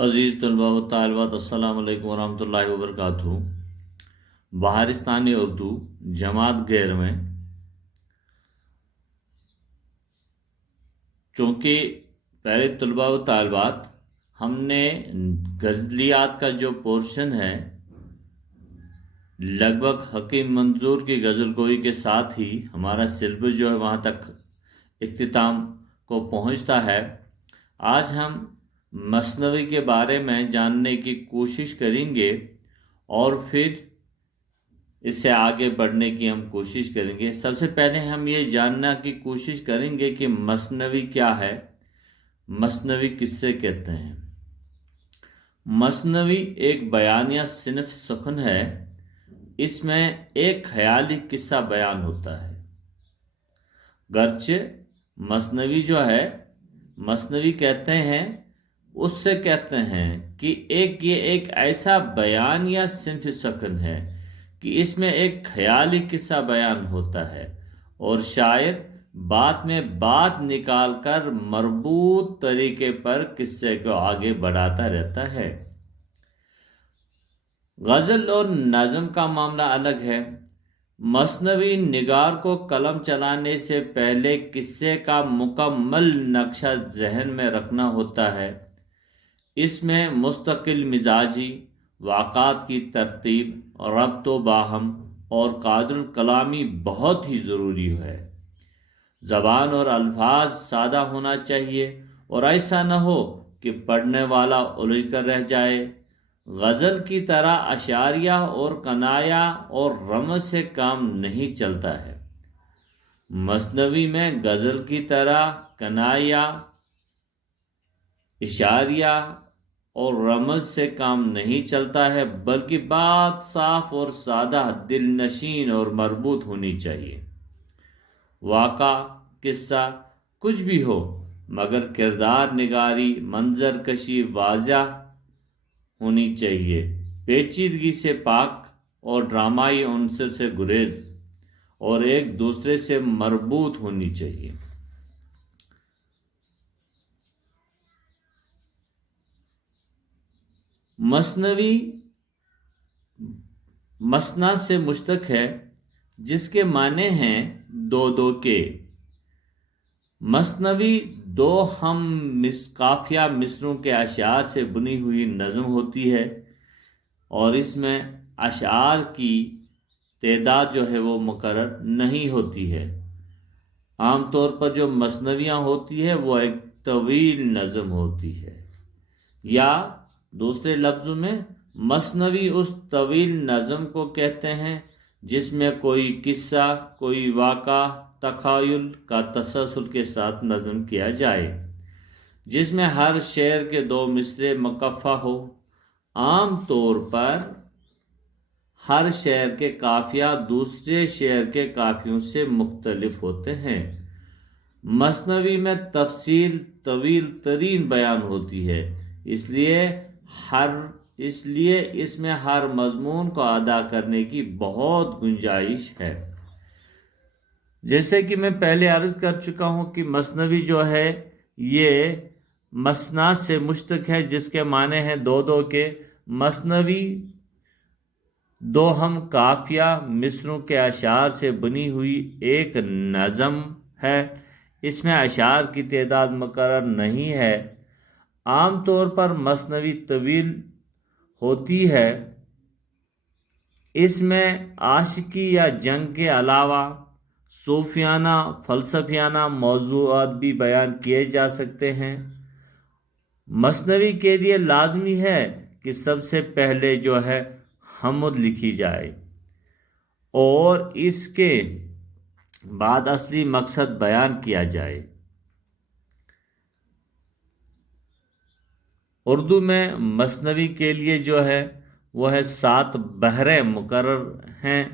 عزیز طلباء و طالبات، السلام علیکم ورحمۃ اللہ وبرکاتہ۔ بہارستانی اردو جماعت غیر میں چونکہ پیارے طلباء و طالبات، ہم نے غزلیات کا جو پورشن ہے لگ بھگ حکیم منظور کی غزل گوئی کے ساتھ ہی ہمارا سلیبس جو ہے وہاں تک اختتام کو پہنچتا ہے۔ آج ہم مثنوی کے بارے میں جاننے کی کوشش کریں گے اور پھر اس سے آگے بڑھنے کی ہم کوشش کریں گے۔ سب سے پہلے ہم یہ جاننا کی کوشش کریں گے کہ مثنوی کیا ہے، مثنوی کس سے کہتے ہیں۔ مثنوی ایک بیانیہ صنف سخن ہے، اس میں ایک خیالی قصہ بیان ہوتا ہے۔ گرچہ مثنوی جو ہے، مثنوی کہتے ہیں، اس سے کہتے ہیں کہ یہ ایک ایسا بیانیہ صنف سخن ہے کہ اس میں ایک خیالی قصہ بیان ہوتا ہے اور شاعر بات میں بات نکال کر مربوط طریقے پر قصے کو آگے بڑھاتا رہتا ہے۔ غزل اور نظم کا معاملہ الگ ہے۔ مثنوی نگار کو قلم چلانے سے پہلے قصے کا مکمل نقشہ ذہن میں رکھنا ہوتا ہے۔ اس میں مستقل مزاجی واقعات کی ترتیب، ربط و باہم اور قادر الکلامی بہت ہی ضروری ہے۔ زبان اور الفاظ سادہ ہونا چاہیے اور ایسا نہ ہو کہ پڑھنے والا الجھ کر رہ جائے۔ غزل کی طرح اشعریہ اور کنایہ اور رمز سے کام نہیں چلتا ہے۔ مثنوی میں غزل کی طرح کنایہ، اشعریہ اور رمز سے کام نہیں چلتا ہے، بلکہ بات صاف اور سادہ، دل نشین اور مربوط ہونی چاہیے۔ واقعہ، قصہ کچھ بھی ہو، مگر کردار نگاری، منظر کشی واضح ہونی چاہیے، پیچیدگی سے پاک اور ڈرامائی عنصر سے گریز، اور ایک دوسرے سے مربوط ہونی چاہیے۔ مثنوی مثنا سے مشتق ہے، جس کے معنی ہیں دو دو کے۔ مثنوی دو ہم قافیہ مصروں کے اشعار سے بنی ہوئی نظم ہوتی ہے اور اس میں اشعار کی تعداد جو ہے وہ مقرر نہیں ہوتی ہے۔ عام طور پر جو مثنویاں ہوتی ہے وہ ایک طویل نظم ہوتی ہے، یا دوسرے لفظوں میں مثنوی اس طویل نظم کو کہتے ہیں جس میں کوئی قصہ، کوئی واقعہ تخیل کا تسلسل کے ساتھ نظم کیا جائے، جس میں ہر شعر کے دو مصرع مقفع ہو۔ عام طور پر ہر شعر کے قافیہ دوسرے شعر کے قافیوں سے مختلف ہوتے ہیں۔ مثنوی میں تفصیل طویل ترین بیان ہوتی ہے، اس لیے اس میں ہر مضمون کو ادا کرنے کی بہت گنجائش ہے۔ جیسے کہ میں پہلے عرض کر چکا ہوں کہ مثنوی جو ہے یہ مثنا سے مشتق ہے، جس کے معنی ہیں دو دو کے۔ مثنوی دو ہم قافیہ مصروں کے اشعار سے بنی ہوئی ایک نظم ہے۔ اس میں اشعار کی تعداد مقرر نہیں ہے۔ عام طور پر مثنوی طویل ہوتی ہے۔ اس میں عاشقی یا جنگ کے علاوہ صوفیانہ، فلسفیانہ موضوعات بھی بیان کیے جا سکتے ہیں۔ مثنوی کے لیے لازمی ہے کہ سب سے پہلے جو ہے حمد لکھی جائے اور اس کے بعد اصلی مقصد بیان کیا جائے۔ اردو میں مثنوی کے لیے جو ہے وہ ہے 7 بحریں مقرر ہیں۔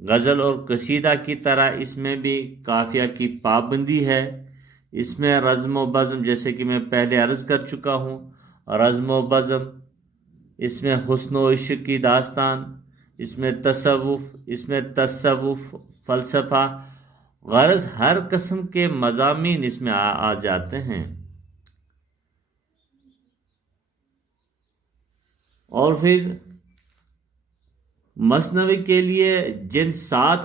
غزل اور قصیدہ کی طرح اس میں بھی قافیہ کی پابندی ہے۔ اس میں رزم و بزم، جیسے کہ میں پہلے عرض کر چکا ہوں، رزم و بزم، اس میں حسن و عشق کی داستان، اس میں تصوف، فلسفہ، غرض ہر قسم کے مضامین اس میں آ جاتے ہیں۔ اور پھر مثنوی کے لیے جن 7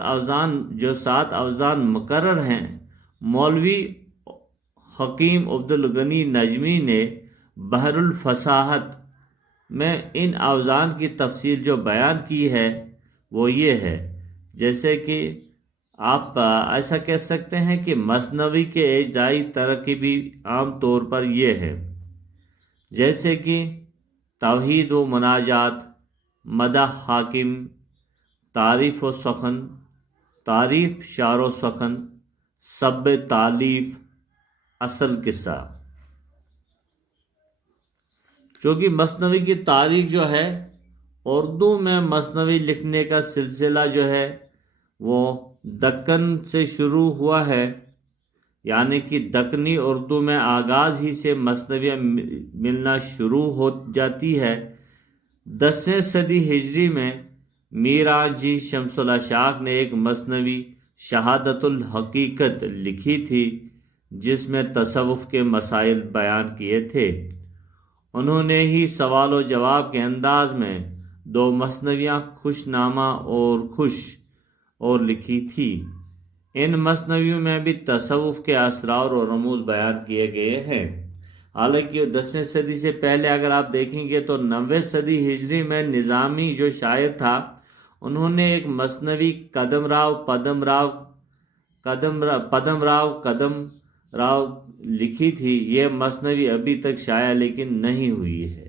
اوزان مقرر ہیں، مولوی حکیم عبدالغنی نجمی نے بحر الفصاحت میں ان اوزان کی تفسیر جو بیان کی ہے وہ یہ ہے، جیسے کہ آپ ایسا کہہ سکتے ہیں کہ مثنوی کے اجزائی ترکیبی عام طور پر یہ ہے، جیسے کہ توحید و مناجات، مدح حاکم، تعریف و سخن، تعریف شعر و سخن، سب تالیف، اصل قصہ۔ چونکہ مثنوی کی تاریخ جو ہے، اردو میں مثنوی لکھنے کا سلسلہ جو ہے وہ دکن سے شروع ہوا ہے، یعنی کہ دکنی اردو میں آغاز ہی سے مثنویاں ملنا شروع ہو جاتی ہے۔ 10ویں صدی ہجری میں میرا جی شمس الاشاق نے ایک مثنوی شہادت الحقیقت لکھی تھی، جس میں تصوف کے مسائل بیان کیے تھے۔ انہوں نے ہی سوال و جواب کے انداز میں 2 مثنویاں خوش نامہ اور لکھی تھی۔ ان مثنویوں میں بھی تصوف کے اسرار و رموز بیان کیے گئے ہیں۔ حالانکہ 10ویں صدی سے پہلے اگر آپ دیکھیں گے تو 9ویں صدی ہجری میں نظامی جو شاعر تھا، انہوں نے ایک مثنوی قدم راؤ لکھی تھی۔ یہ مثنوی ابھی تک شائع لیکن نہیں ہوئی ہے۔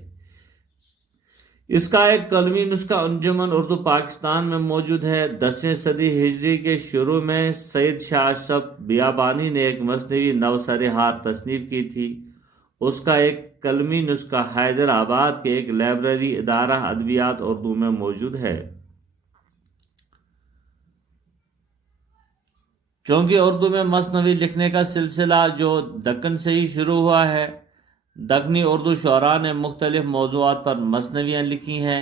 اس کا ایک قلمی نسخہ انجمن اردو پاکستان میں موجود ہے۔ 10ویں صدی ہجری کے شروع میں سید شاہ اشرف بیابانی نے ایک مثنوی نوسر ہار تصنیف کی تھی۔ اس کا ایک قلمی نسخہ حیدرآباد کے ایک لائبریری ادارہ ادبیات اردو میں موجود ہے۔ چونکہ اردو میں مثنوی لکھنے کا سلسلہ جو دکن سے ہی شروع ہوا ہے، دکنی اردو شعراء نے مختلف موضوعات پر مثنویاں لکھی ہیں،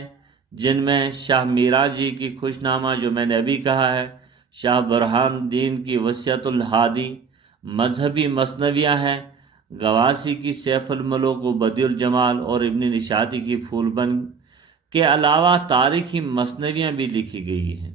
جن میں شاہ میران جی کی خوش نامہ جو میں نے ابھی کہا ہے، شاہ برہان الدین کی وصیت الہادی مذہبی مثنویاں ہیں، گواسی کی سیف الملوک و بدیع الجمال اور ابن نشاطی کی پھول بن کے علاوہ تاریخی مثنویاں بھی لکھی گئی ہیں۔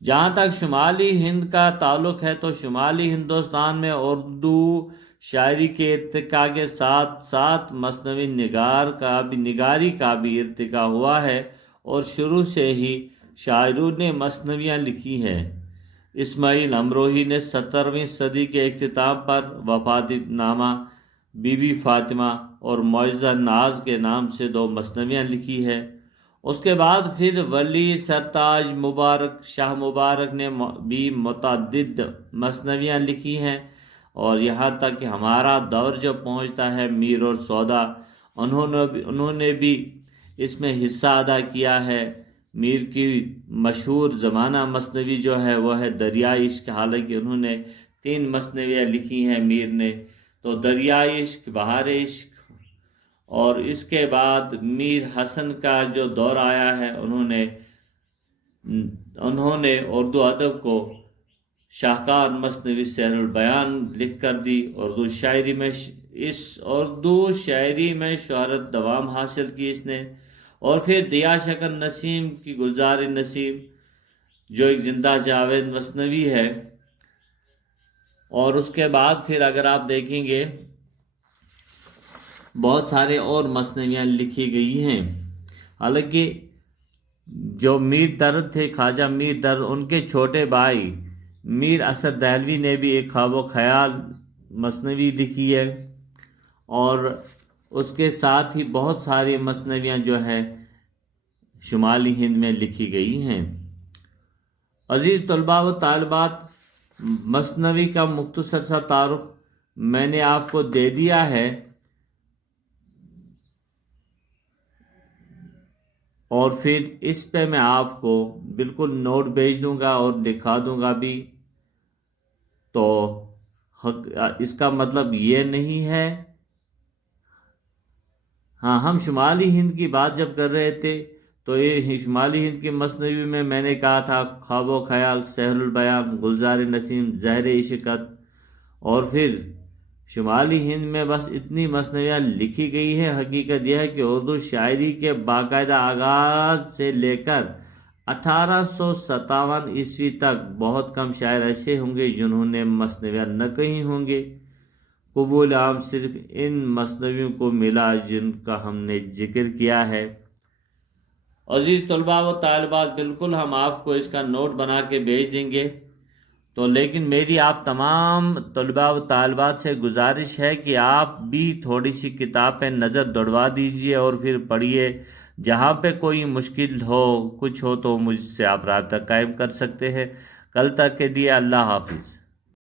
جہاں تک شمالی ہند کا تعلق ہے تو شمالی ہندوستان میں اردو شاعری کے ارتقاء کے ساتھ ساتھ مثنوی نگاری کا بھی ارتقاء ہوا ہے، اور شروع سے ہی شاعروں نے مثنویاں لکھی ہیں۔ اسماعیل امروہی نے 17ویں صدی کے اختتام پر وفات نامہ، بی بی فاطمہ اور معزہ ناز کے نام سے 2 مثنویاں لکھی ہے۔ اس کے بعد پھر ولی سرتاج شاہ مبارک نے بھی متعدد مثنویاں لکھی ہیں، اور یہاں تک کہ ہمارا دور جو پہنچتا ہے، میر اور سودا انہوں نے بھی اس میں حصہ ادا کیا ہے۔ میر کی مشہور زمانہ مثنوی جو ہے وہ ہے دریائے عشق، حالانکہ انہوں نے 3 مثنویاں لکھی ہیں میر نے، تو دریائے عشق، بہار عشق، اور اس کے بعد میر حسن کا جو دور آیا ہے، انہوں نے اردو ادب کو شاہکار مثنوی سحر البیان لکھ کر دی۔ اردو شاعری میں شہرت دوام حاصل کی اس نے، اور پھر دیا شکن نسیم کی گلزار نسیم جو ایک زندہ جاوید مثنوی ہے، اور اس کے بعد پھر اگر آپ دیکھیں گے بہت سارے اور مثنویاں لکھی گئی ہیں۔ حالانکہ جو میر درد تھے، خواجہ میر درد، ان کے چھوٹے بھائی میر اسد دہلوی نے بھی ایک خواب و خیال مثنوی لکھی ہے، اور اس کے ساتھ ہی بہت ساری مثنویاں جو ہیں شمالی ہند میں لکھی گئی ہیں۔ عزیز طلباء و طالبات، مثنوی کا مختصر سا تعارف میں نے آپ کو دے دیا ہے، اور پھر اس پہ میں آپ کو بالکل نوٹ بھیج دوں گا اور دکھا دوں گا بھی۔ تو اس کا مطلب یہ نہیں ہے، ہاں، ہم شمالی ہند کی بات جب کر رہے تھے تو یہ شمالی ہند کی مثنوی میں نے کہا تھا خواب و خیال، سحر البیان، گلزار نسیم، زہر عشقت، اور پھر شمالی ہند میں بس اتنی مثنویاں لکھی گئی ہیں۔ حقیقت یہ ہے کہ اردو شاعری کے باقاعدہ آغاز سے لے کر 1857 تک بہت کم شاعر ایسے ہوں گے جنہوں نے مثنویاں نہ کہی ہوں گے۔ قبول عام صرف ان مثنویوں کو ملا جن کا ہم نے ذکر کیا ہے۔ عزیز طلباء و طالبات، بالکل ہم آپ کو اس کا نوٹ بنا کے بھیج دیں گے، تو لیکن میری آپ تمام طلباء و طالبات سے گزارش ہے کہ آپ بھی تھوڑی سی کتاب پہ نظر دوڑوا دیجئے اور پھر پڑھیے۔ جہاں پہ کوئی مشکل ہو، کچھ ہو، تو مجھ سے آپ رابطہ قائم کر سکتے ہیں۔ کل تک کے لیے اللہ حافظ۔